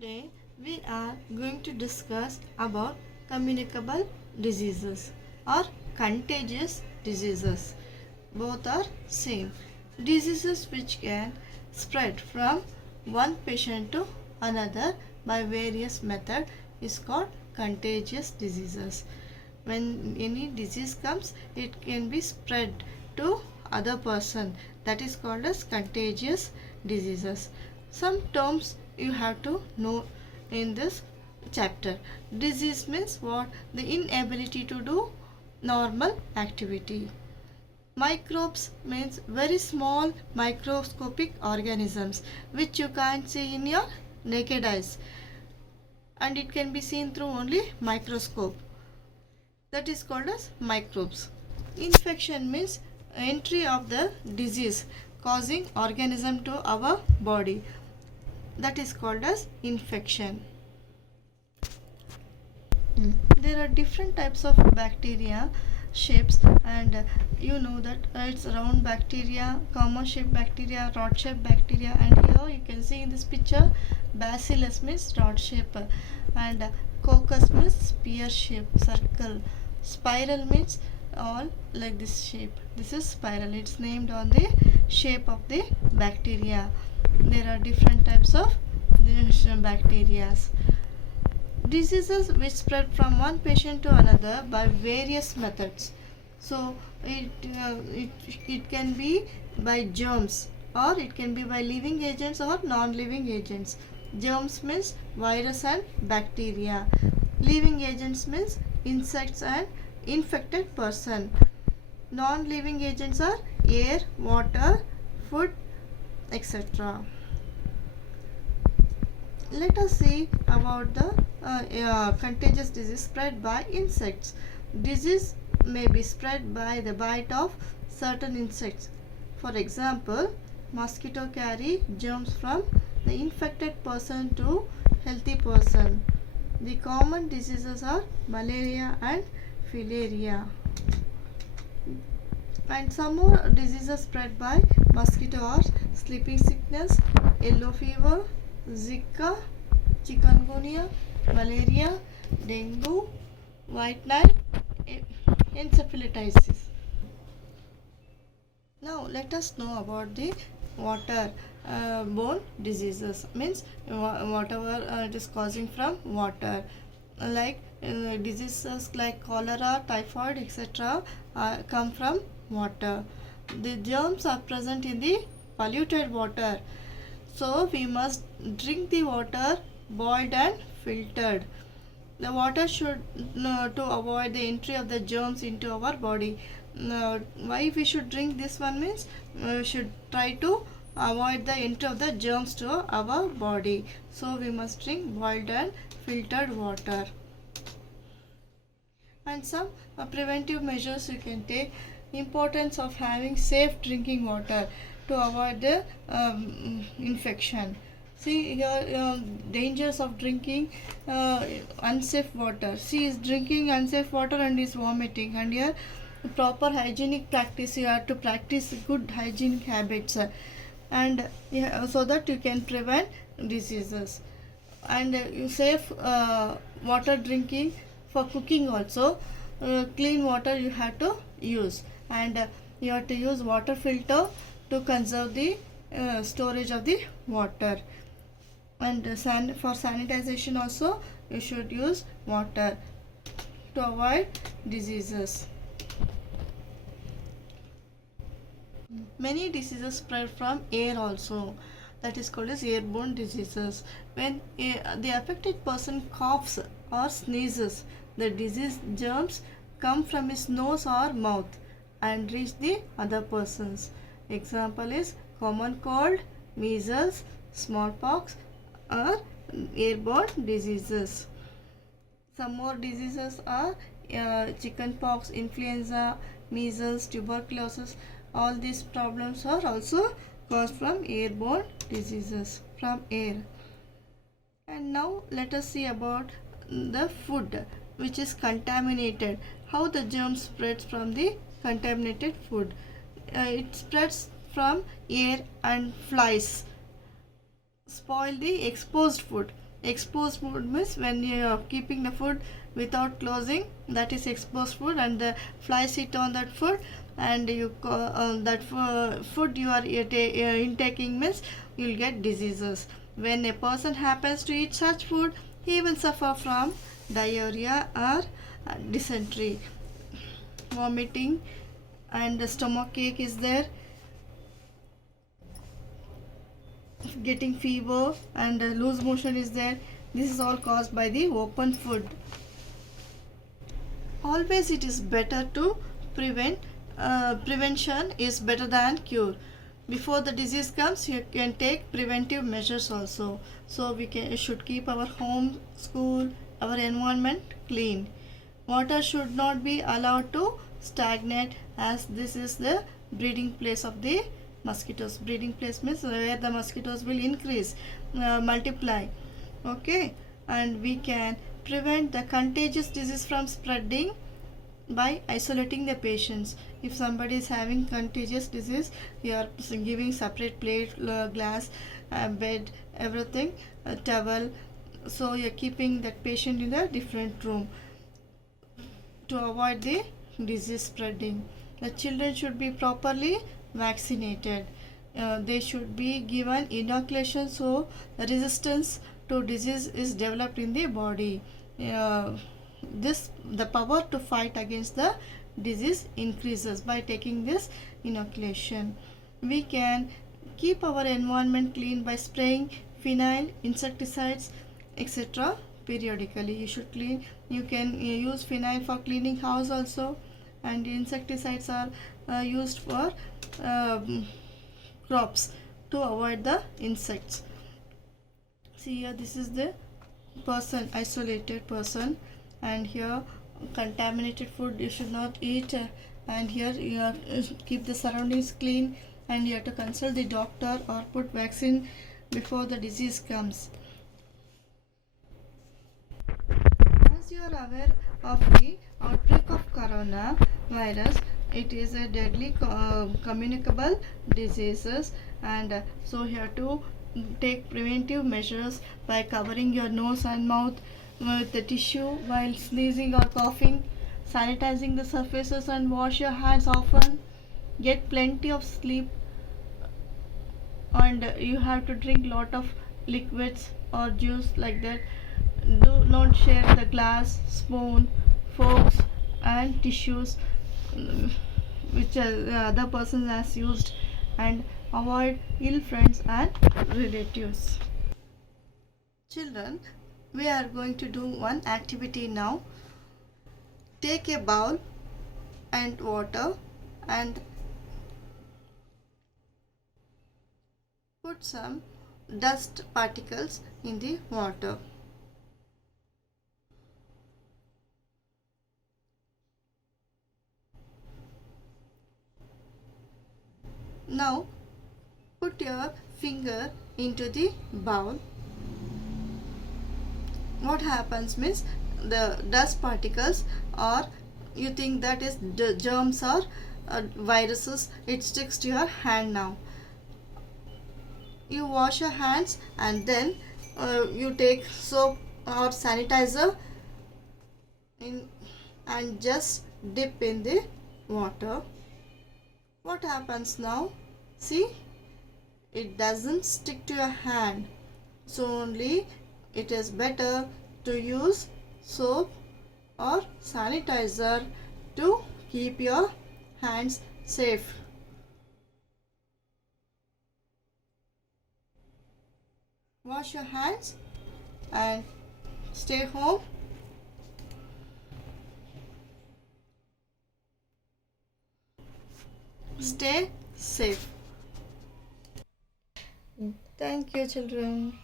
Today we are going to discuss about communicable diseases or contagious diseases. Both are same. Diseases which can spread from one patient to another by various methods is called contagious diseases. When any disease comes, it can be spread to other person, that is called as contagious diseases. Some terms you have to know in this chapter. Disease means what? The inability to do normal activity. Microbes means very small microscopic organisms which you can't see in your naked eyes, and it can be seen through only microscope. That is called as microbes. Infection means entry of the disease causing organism to our body. That is called as infection. There are different types of bacteria shapes, and you know that it's round bacteria, comma shaped bacteria, rod shaped bacteria, and here you can see in this picture bacillus means rod shape, and coccus means spear shape, circle. Spiral means all like this shape. This is spiral. It's named on the shape of the bacteria. There are different types of bacteria. Diseases which spread from one patient to another by various methods. So it can be by germs, or it can be by living agents or non-living agents. Germs means virus and bacteria. Living agents means insects and infected person. Non-living agents are air, water, food, etc. Let us see about the contagious disease spread by insects. Disease may be spread by the bite of certain insects. For example, mosquito carry germs from the infected person to healthy person. The common diseases are malaria and filaria. And some more diseases spread by mosquito are sleeping sickness, yellow fever, Zika, chikungunya, malaria, dengue, white Nile, encephalitis. Now let us know about the water-borne diseases. Means whatever it is causing from water, like diseases like cholera, typhoid, etc. Come from water. The germs are present in the polluted water. So we must drink the water boiled and filtered. The water should to avoid the entry of the germs into our body. Why we should drink this one means we should try to avoid the entry of the germs to our body. So we must drink boiled and filtered water. And some preventive measures you can take. Importance of having safe drinking water to avoid the infection. See here, dangers of drinking unsafe water. She is drinking unsafe water and is vomiting, and here proper hygienic practice, you have to practice good hygienic habits, and so that you can prevent diseases. And safe water drinking for cooking also. Clean water you have to use, and you have to use water filter to conserve the storage of the water. And for sanitization also you should use water to avoid diseases. Many diseases spread from air also, that is called as airborne diseases. When the affected person coughs or sneezes, the disease germs come from his nose or mouth and reach the other persons. Example is common cold, measles, smallpox are airborne diseases. Some more diseases are chickenpox, influenza, measles, tuberculosis. All these problems are also caused from airborne diseases from air. And now let us see about the food which is contaminated. How the germ spreads from the contaminated food. It spreads from air, and flies spoil the exposed food. Exposed food means when you are keeping the food without closing, that is exposed food, and the flies sit on that food, and food you are intaking means you'll get diseases. When a person happens to eat such food, he will suffer from diarrhea or dysentery, vomiting, and the stomach ache is there, getting fever, and loose motion is there. This is all caused by the open food. Always it is better to prevent. Prevention is better than cure. Before the disease comes, you can take preventive measures also. So should keep our home, school, our environment clean. Water should not be allowed to stagnate, as this is the breeding place of the mosquitoes. Breeding place means where the mosquitoes will increase, multiply. Okay, and we can prevent the contagious disease from spreading by isolating the patients. If somebody is having contagious disease, you are giving separate plate, glass, bed, everything, towel. So you are keeping that patient in a different room to avoid the disease spreading. The children should be properly vaccinated. They should be given inoculation, so the resistance to disease is developed in the body. The power to fight against the disease increases by taking this inoculation. We can keep our environment clean by spraying phenyl, insecticides, etc. periodically. You should clean. You can use phenyl for cleaning house also, and insecticides are used for crops to avoid the insects. See here, this is the person, isolated person, and here contaminated food you should not eat, and here you have keep the surroundings clean, and you have to consult the doctor or put vaccine before the disease comes. As you are aware of the outbreak of corona virus, it is a deadly communicable diseases, and so you have to take preventive measures by covering your nose and mouth with the tissue while sneezing or coughing, sanitizing the surfaces and wash your hands often, get plenty of sleep, and you have to drink lot of liquids or juice like that. Do not share the glass, spoon, forks and tissues which the other person has used, and avoid ill friends and relatives. Children, we are going to do one activity now. Take a bowl and water and put some dust particles in the water. Now put your finger into the bowl. What happens means the dust particles, or you think that is the germs or viruses, it sticks to your hand. Now you wash your hands, and then you take soap or sanitizer in and just dip in the water. What happens now? See, it doesn't stick to your hand, so only it is better to use soap or sanitizer to keep your hands safe. Wash your hands and stay home. Stay safe. Thank you, children.